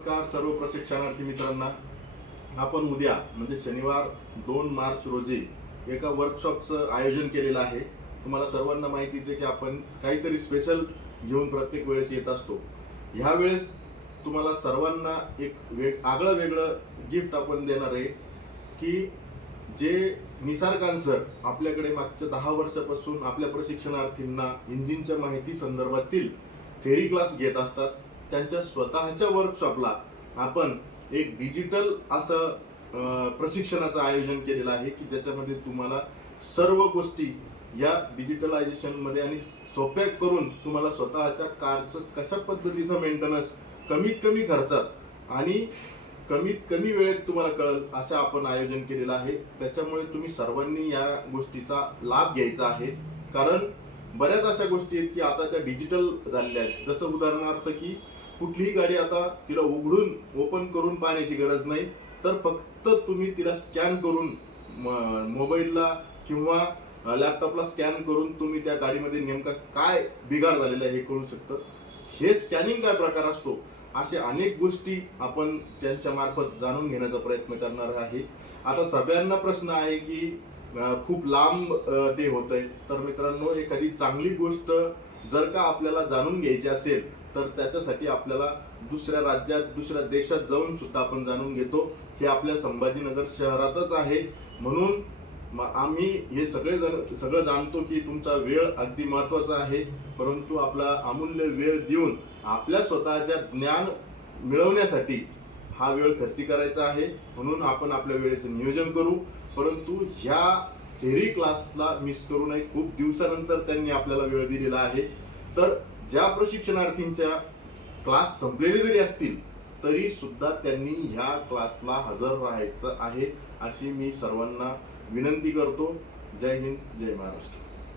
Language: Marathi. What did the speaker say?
नमस्कार सर्व प्रशिक्षणार्थी मित्रांना. आपण उद्या म्हणजे शनिवार दोन मार्च रोजी एका वर्कशॉपचं आयोजन केलेलं आहे. तुम्हाला सर्वांना माहितीच आहे की आपण काहीतरी स्पेशल घेऊन प्रत्येक वेळेस येत असतो. ह्या वेळेस तुम्हाला सर्वांना एक वेग आगळं वेगळं गिफ्ट आपण देणार आहे की जे निसारकान सर आपल्याकडे मागच्या दहा वर्षापासून आपल्या प्रशिक्षणार्थींना इंजिनच्या माहिती संदर्भातील थेरी क्लास घेत असतात. त्यांच्या स्वतःच्या वर्कशॉपला आपण एक डिजिटल असं प्रशिक्षणाचं आयोजन केलेलं आहे की ज्याच्यामध्ये तुम्हाला सर्व गोष्टी या डिजिटलायझेशनमध्ये आणि सोप्या करून तुम्हाला स्वतःच्या कारचं कशा पद्धतीचं मेंटेनन्स कमीत कमी खर्चात आणि कमीत कमी वेळेत तुम्हाला कळेल असं आपण आयोजन केलेलं आहे. त्याच्यामुळे तुम्ही सर्वांनी या गोष्टीचा लाभ घ्यायचा आहे. कारण बऱ्याच अशा गोष्टी आहेत की आता त्या डिजिटल झालेल्या आहेत. जसं उदाहरणार्थ की कुठलीही गाडी आता तिला उघडून ओपन करून पाहण्याची गरज नाही तर फक्त तुम्ही तिला स्कॅन करून म- मोबाईलला किंवा लॅपटॉपला स्कॅन करून तुम्ही त्या गाडीमध्ये नेमका काय बिघाड झालेला आहे हे कळू शकतं. हे स्कॅनिंग काय प्रकार असतो असे अनेक गोष्टी आपण त्यांच्या मार्फत जाणून घेण्याचा प्रयत्न करणार आहे. आता सगळ्यांना प्रश्न आहे की खूप लांब ते होत आहे तर मित्रांनो एखादी चांगली गोष्ट जर का आपल्याला जाणून घ्यायची असेल तर त्याच्यासाठी आपल्याला दुसऱ्या राज्यात दुसऱ्या देशात जाऊन सुद्धा आपण जाणून घेतो. हे आपल्या संभाजीनगर शहरातच आहे. म्हणून आम्ही हे सगळे जण सगळं जाणतो की तुमचा वेळ अगदी महत्त्वाचा आहे. परंतु आपला अमूल्य वेळ देऊन आपल्या स्वतःच्या ज्ञान मिळवण्यासाठी हा वेळ खर्ची करायचा आहे म्हणून आपण आपल्या वेळेचं नियोजन करू. परंतु ह्या थेरी क्लासला मिस करू नये. खूप दिवसानंतर त्यांनी आपल्याला वेळ दिलेला आहे. तर ज्या प्रशिक्षणार्थींच्या क्लास संपलेले जरी असतील तरी सुद्धा त्यांनी ह्या क्लासला हजर राहायचं आहे अशी मी सर्वांना विनंती करतो. जय हिंद जय महाराष्ट्र.